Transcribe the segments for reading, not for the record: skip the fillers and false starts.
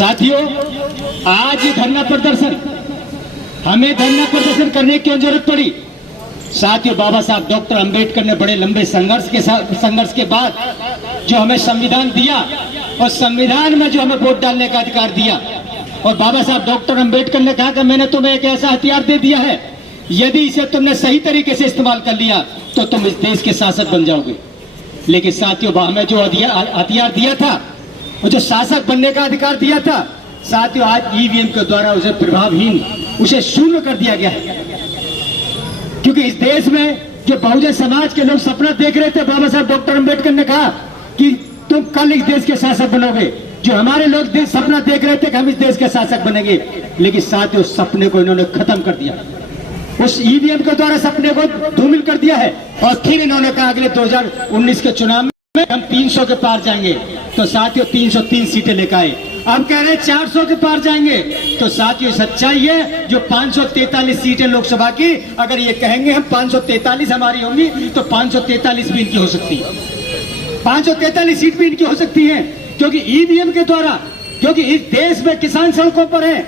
साथियों, आज ये धरना प्रदर्शन, हमें धरना प्रदर्शन करने की क्यों जरूरत पड़ी? साथियों, बाबा साहब डॉक्टर अंबेडकर ने बड़े लंबे संघर्ष के बाद जो हमें संविधान दिया और संविधान में जो हमें वोट डालने का अधिकार दिया, और बाबा साहब डॉक्टर अंबेडकर ने कहा कि मैंने तुम्हें एक ऐसा हथियार दे दिया है, यदि इसे तुमने सही तरीके से इस्तेमाल कर लिया तो तुम इस देश के शासक बन जाओगे। लेकिन साथियों, हमें जो हथियार दिया था, वो जो शासक बनने का अधिकार दिया था, साथियों आज ईवीएम के द्वारा उसे प्रभावहीन, उसे शून्य कर दिया गया है। क्योंकि इस देश में जो बहुजन समाज के लोग सपना देख रहे थे, बाबा साहब डॉक्टर अंबेडकर ने कहा कि तुम कल इस देश के शासक बनोगे। जो हमारे लोग सपना देख रहे थे कि हम इस देश के शासक बनेंगे, लेकिन साथियों सापने को इन्होंने खत्म कर दिया। उस ईवीएम के द्वारा सपने को धूमिल कर दिया है। और फिर इन्होंने कहा अगले 2019 के चुनाव में हम 300 के पार जाएंगे। तो साथियों 303 सीटें लेकर आए। अब कह रहे हैं 400 के पार जाएंगे। तो साथियों सच्चाई है, जो 543 सीटें लोकसभा की, अगर ये कहेंगे हम 543 हमारी होंगी, तो 543 भी इनकी हो सकती है। 543 सीट भी इनकी हो सकती है, क्योंकि ईवीएम के द्वारा, क्योंकि इस देश में किसान सड़कों पर है,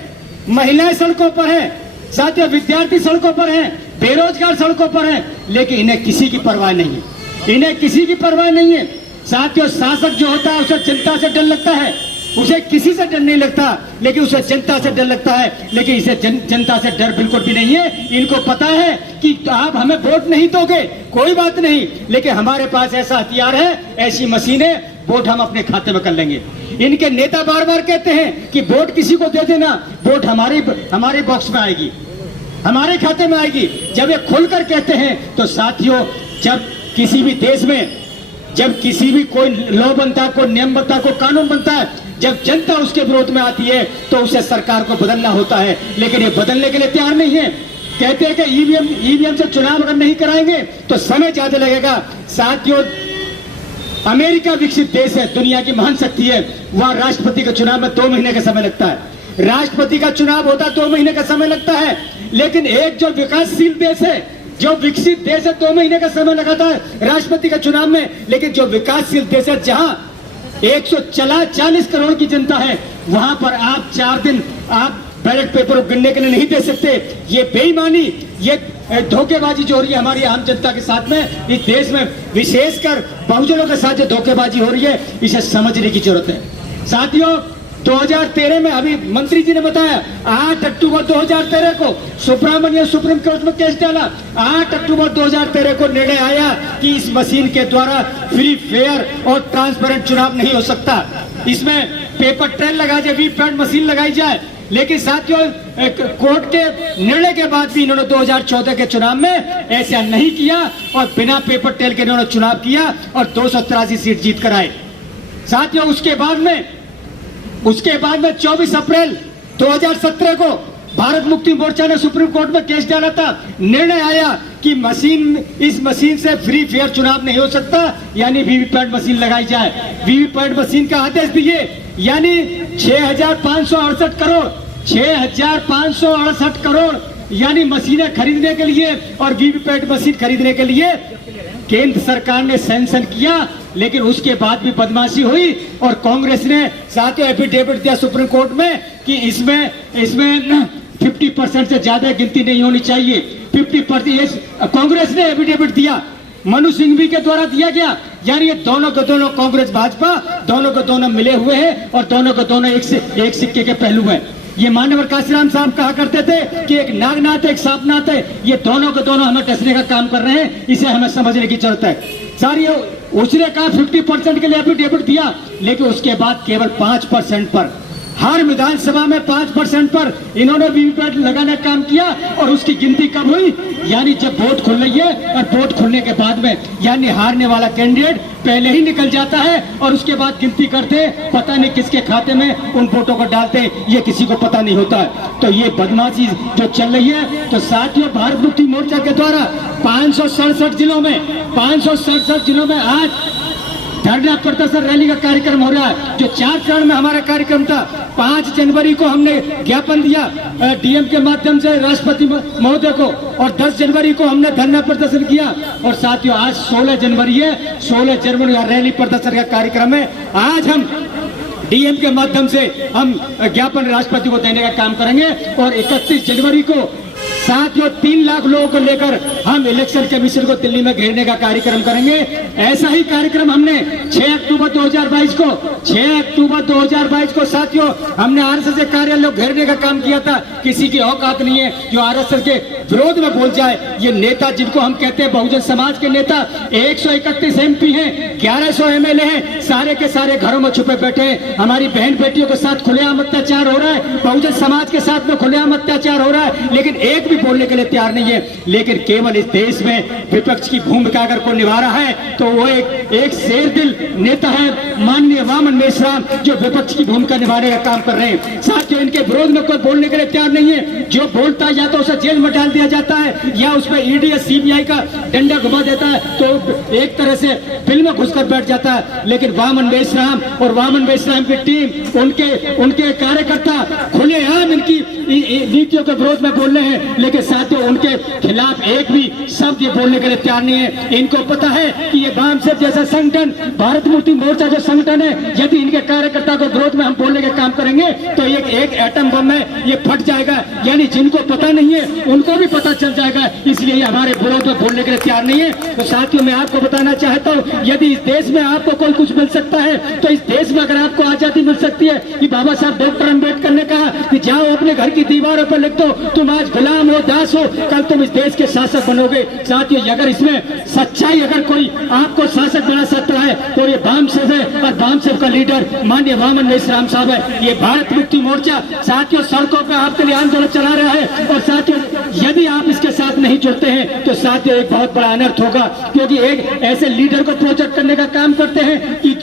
महिलाएं सड़कों पर है, साथियों विद्यार्थी सड़कों पर हैं, बेरोजगार सड़कों पर हैं, लेकिन इन्हें किसी की परवाह नहीं है। इन्हें किसी की परवाह नहीं है। साथियों शासक जो होता है उसे जनता से डर लगता है, उसे किसी से डर नहीं लगता, लेकिन उसे जनता से डर लगता है। लेकिन इसे जनता से डर बिल्कुल भी नहीं है। इनको पता है कि आप हमें वोट नहीं दोगे, कोई बात नहीं, लेकिन हमारे पास ऐसा हथियार है, ऐसी मशीन है, वोट हम अपने खाते में कर लेंगे। इनके नेता बार बार कहते हैं कि वोट किसी को दे देना, वोट हमारे बॉक्स में आएगी, हमारे खाते में आएगी। जब ये खुलकर कहते हैं, तो साथियों जब किसी भी देश में, जब किसी भी कोई लॉ बनता है, कोई नियम बनता है, कोई कानून बनता है, जब जनता उसके विरोध में आती है तो उसे सरकार को बदलना होता है। लेकिन ये बदलने के लिए तैयार नहीं है। कहते हैं कि ईवीएम से चुनाव अगर नहीं कराएंगे तो समय ज्यादा लगेगा। साथियों अमेरिका विकसित देश है, दुनिया की महान शक्ति है, वहां राष्ट्रपति के चुनाव में 2 महीने का समय लगता है। राष्ट्रपति का चुनाव होता है 2 महीने का समय लगता है। लेकिन एक जो विकासशील देश है, जो विकसित देश है, 2 महीने का समय लगाता है राष्ट्रपति का चुनाव में। लेकिन जो विकासशील देश है, जहां 140 करोड़ की जनता है, वहां पर आप 4 दिन आप बैलेट पेपर गिनने के लिए नहीं दे सकते। ये बेईमानी, ये धोखेबाजी जो हो रही है हमारी आम जनता के साथ में, इस देश में विशेषकर बहुजनों के साथ जो धोखेबाजी हो रही है, इसे समझने की जरूरत है। साथियों 2013 में अभी मंत्री जी ने बताया, 8 अक्टूबर 2013 को सुब्रमण्यम सुप्रीम कोर्ट में केस डाला। 8 अक्टूबर 2013 को निर्णय आया कि इस मशीन के द्वारा फ्री, फेयर और ट्रांसपेरेंट चुनाव नहीं हो सकता। इसमें पेपर ट्रेल लगा जाए, वीवीपैट मशीन लगाई जाए। लेकिन साथियों कोर्ट के निर्णय के बाद भी इन्होंने 2014 के चुनाव में ऐसा नहीं किया और बिना पेपर ट्रेल के इन्होंने चुनाव किया और 283 सीट जीत कर आए। साथियों उसके बाद में 24 अप्रैल 2017 को भारत मुक्ति मोर्चा ने सुप्रीम कोर्ट में केस डाला था। निर्णय आया कि इस मशीन से फ्री फेयर चुनाव नहीं हो सकता, यानी वीवीपैट मशीन लगाई जाए। वीवीपैट मशीन का आदेश दिए, यानी 6,568 करोड़ यानी मशीनें खरीदने के लिए और वीवीपैट मशीन खरीदने के लिए केंद्र सरकार ने सैंक्शन किया। लेकिन उसके बाद भी बदमाशी हुई और कांग्रेस ने साथियों एफिडेविट दिया सुप्रीम कोर्ट में कि इसमें 50% से ज्यादा गिनती नहीं होनी चाहिए। 50% कांग्रेस ने एफिडेविट दिया, मनु सिंघवी के द्वारा दिया गया। यानी ये दोनों के दोनों, कांग्रेस भाजपा दोनों के दोनों मिले हुए हैं और दोनों के दोनों एक सिक्के के पहलू हैं। ये माननीय काशीराम साहब कहा करते थे कि एक नागनाथ एक सांपनाथ है। ये दोनों के दोनों हमें डसने का काम कर रहे हैं, इसे हमें समझने की जरूरत है। सारी उसने कहा 50% के लिए एफिडेविट दिया, लेकिन उसके बाद केवल 5% पर, हर विधानसभा में 5% पर इन्होंने वीवीपैट लगाने का काम किया। और उसकी गिनती कब हुई? यानी जब वोट खुल रही है और वोट खुलने के बाद में, यानी हारने वाला कैंडिडेट पहले ही निकल जाता है और उसके बाद गिनती करते, पता नहीं किसके खाते में उन वोटों को डालते, ये किसी को पता नहीं होता है। तो ये बदमाशी जो चल रही है, तो साथियों भारत मुक्ति मोर्चा के द्वारा 567 जिलों में आज धरना प्रदर्शन रैली का कार्यक्रम हो रहा है। जो 4 चरण में हमारा कार्यक्रम था, 5 जनवरी को हमने ज्ञापन दिया डीएम के माध्यम से राष्ट्रपति महोदय को, और 10 जनवरी को हमने धरना प्रदर्शन किया। और साथियों आज 16 जनवरी है, 16 जनवरी रैली प्रदर्शन का कार्यक्रम है। आज हम डीएम के माध्यम से हम ज्ञापन राष्ट्रपति को देने का काम करेंगे। और 31 जनवरी को साथियों 3 लाख लोगों को लेकर हम इलेक्शन कमीशन को दिल्ली में घेरने का कार्यक्रम करेंगे। ऐसा ही कार्यक्रम हमने 6 अक्टूबर 2022 को साथियों हमने आरएसएस के कार्यालय घेरने का काम किया था। किसी की औकात नहीं है जो आरएसएस के विरोध में बोल जाए। ये नेता जिनको हम कहते हैं बहुजन समाज के नेता, 131 एमपी हैं, 1100 एमएलए हैं, सारे के सारे घरों में छुपे बैठे हैं। हमारी बहन बेटियों के साथ खुलेआम अत्याचार हो रहा है, बहुजन समाज के साथ में खुलेआम अत्याचार हो रहा है, लेकिन एक भी बोलने के लिए तैयार नहीं है। लेकिन केवल इस देश में विपक्ष की भूमिका अगर कोई निभा रहा है तो वो एक शेर दिल नेता है माननीय वामन मेश्राम, जो विपक्ष की भूमिका निभाने का काम कर रहे हैं। साथियों इनके विरोध में कोई बोलने के लिए तैयार नहीं है। जो बोलता है या तो उसे जेल में डाल दिया जाता है या उस पर ईडी या सीबीआई का डंडा घुमा देता है, तो एक तरह से बिल में घुसकर बैठ जाता है। लेकिन वामन मेश्राम और वामन मेश्राम की टीम, उनके कार्यकर्ता खुलेआम इनकी नीतियों के विरोध में बोल रहे हैं, लेकिन साथियों उनके खिलाफ एक भी शब्द ये बोलने के लिए तैयार नहीं है। इनको पता है कि ये वामसेप जैसा संगठन, भारत मुक्ति मोर्चा जो संगठन है, यदि इनके कार्यकर्ता को विरोध में हम बोलने का काम करेंगे तो एक एटम बम है, ये फट जाएगा। यानी जिनको पता नहीं है उनको भी पता चल जाएगा, इसलिए ये हमारे विरोध में बोलने के लिए तैयार नहीं है। तो साथियों मैं आपको बताना चाहता हूँ, यदि इस देश में आपको कोई कुछ मिल सकता है तो इस देश में अगर आपको आजादी मिल सकती है कि बाबा साहब डॉक्टर अम्बेडकर ने कहा कि जाओ अपने घर की दीवारों पर लिख दो तुम आज गुलाम हो, दास हो, कल तुम इस देश के शासक बनोगे। साथियों अगर इसमें सच्चाई अगर कोई आपको शासक बना सकता है तो ये वामसेप है, और वामसेप का लीडर माननीय वामन मेश्राम साहब है। ये भारत मुक्ति मोर्चा साथियों सड़कों पर आपके लिए आंदोलन चला रहा है, और साथियों यदि आप इसके साथ नहीं जुड़ते हैं तो साथियों एक बहुत बड़ा अनर्थ होगा, क्योंकि एक ऐसे लीडर को प्रोजेक्ट करने का काम करते हैं कि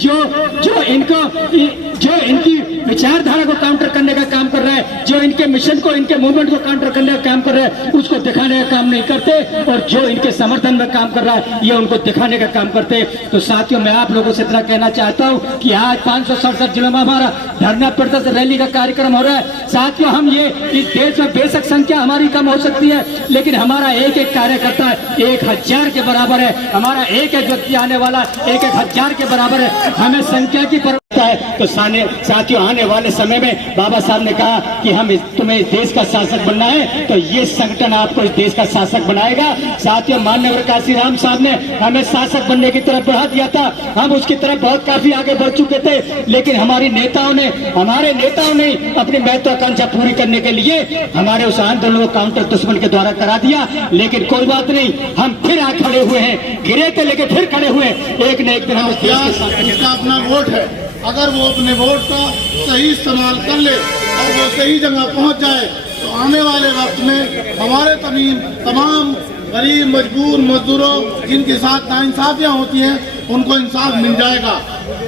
जो इनकी विचारधारा को काउंटर करने का काम कर रहा है, जो इनके मिशन को, इनके मूवमेंट को काउंटर करने का काम कर रहा है, उसको दिखाने का काम नहीं करते, और जो इनके समर्थन में काम कर रहा है ये उनको दिखाने का काम करते। तो साथियों मैं आप लोगों से इतना कहना चाहता हूं कि आज 567 जिलों में हमारा धरना प्रदर्शन रैली का कार्यक्रम हो रहा है। साथियों हम ये इस देश में बेशक संख्या हमारी कम हो सकती है, लेकिन हमारा एक एक कार्यकर्ता 1000 के बराबर है। हमारा एक एक व्यक्ति आने वाला 1000 के बराबर है। हमें संख्या की परवाह है। तो साथियों आने वाले समय में बाबा साहब ने कहा कि तुम्हें इस देश का शासक बनना है, तो ये संगठन आपको इस देश का शासक बनाएगा। साथियों माननीय काशीराम साहब ने हमें शासक बनने की तरफ बढ़ा दिया था, हम उसकी तरफ बहुत काफी आगे बढ़ चुके थे, लेकिन हमारे नेताओं ने अपनी महत्वाकांक्षा पूरी करने के लिए हमारे उस आंदोलन को काउंटर दुश्मन के द्वारा करा दिया। लेकिन कोई बात नहीं, हम फिर आ खड़े हुए हैं, गिरे थे लेकिन फिर खड़े हुए। एक न एक दिन हम इस देश के साथ, इसका अपना वोट है, अगर वो अपने वोट का सही इस्तेमाल कर ले और वो सही जगह पहुंच जाए तो आने वाले वक्त में हमारे तमाम गरीब मजबूर मजदूरों जिनके साथ नाइंसाफियां होती हैं उनको इंसाफ मिल जाएगा।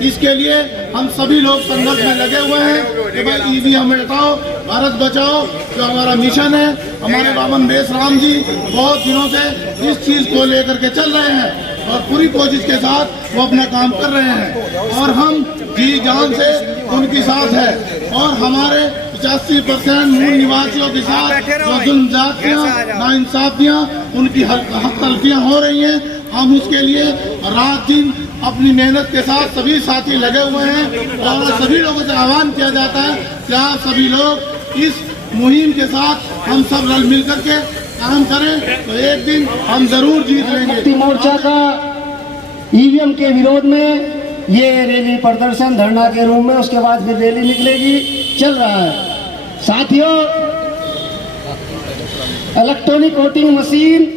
इसके लिए हम सभी लोग संघर्ष में लगे हुए हैं कि भाई ईवीएम हटाओ, भारत बचाओ, जो हमारा मिशन है। हमारे वामन मेश्राम जी बहुत दिनों से इस चीज को लेकर के चल रहे हैं और पूरी कोशिश के साथ वो अपना काम कर रहे हैं, और हम जी जान से उनके साथ है। और हमारे 85% मूल निवासियों के साथ जो जुल्म जातियाँ, नाइंसाफियाँ, उनकी हक तलफियाँ हो रही हैं, हम उसके लिए रात दिन अपनी मेहनत के साथ सभी साथी लगे हुए हैं। और सभी लोगों से आह्वान किया जाता है कि आप सभी लोग इस मुहिम के साथ हम सब रल मिल करके काम करें तो एक दिन हम जरूर जीत लेंगे। मुक्ति मोर्चा का ईवीएम के विरोध में ये रैली प्रदर्शन धरना के रूप में, उसके बाद फिर रैली निकलेगी, चल रहा है। साथियों इलेक्ट्रॉनिक वोटिंग मशीन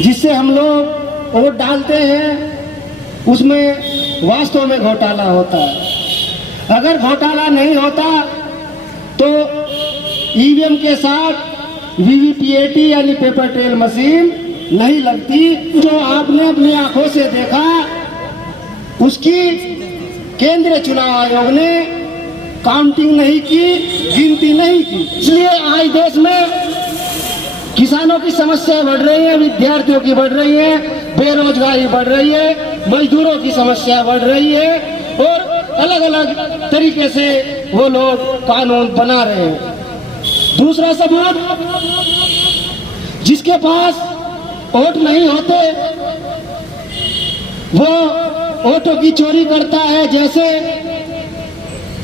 जिससे हम लोग वोट डालते हैं उसमें वास्तव में घोटाला होता है। अगर घोटाला नहीं होता तो ईवीएम के साथ वीवीपीएटी यानी पेपर ट्रेल मशीन नहीं लगती। जो आपने अपनी आंखों से देखा उसकी केंद्रीय चुनाव आयोग ने काउंटिंग नहीं की, गिनती नहीं की। इसलिए आज देश में किसानों की समस्या बढ़ रही है, विद्यार्थियों की बढ़ रही है, बेरोजगारी बढ़ रही है, मजदूरों की समस्या बढ़ रही है, और अलग अलग तरीके से वो लोग कानून बना रहे हैं। दूसरा सबूत, जिसके पास वोट नहीं होते वो ऑटो की चोरी करता है। जैसे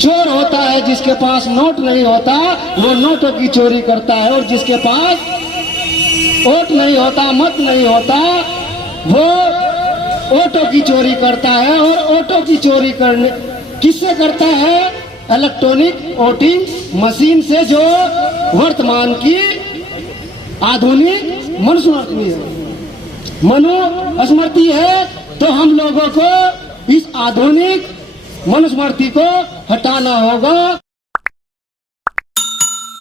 चोर होता है जिसके पास नोट नहीं होता, वो नोटों की चोरी करता है, और जिसके पास वोट नहीं होता, मत नहीं होता, वो वोटों की चोरी करता है। और वोटों की चोरी करने किससे करता है? इलेक्ट्रॉनिक वोटिंग मशीन से, जो वर्तमान की आधुनिक मनुस्मृति है। तो हम लोगों को इस आधुनिक मनुस्मृति को हटाना होगा।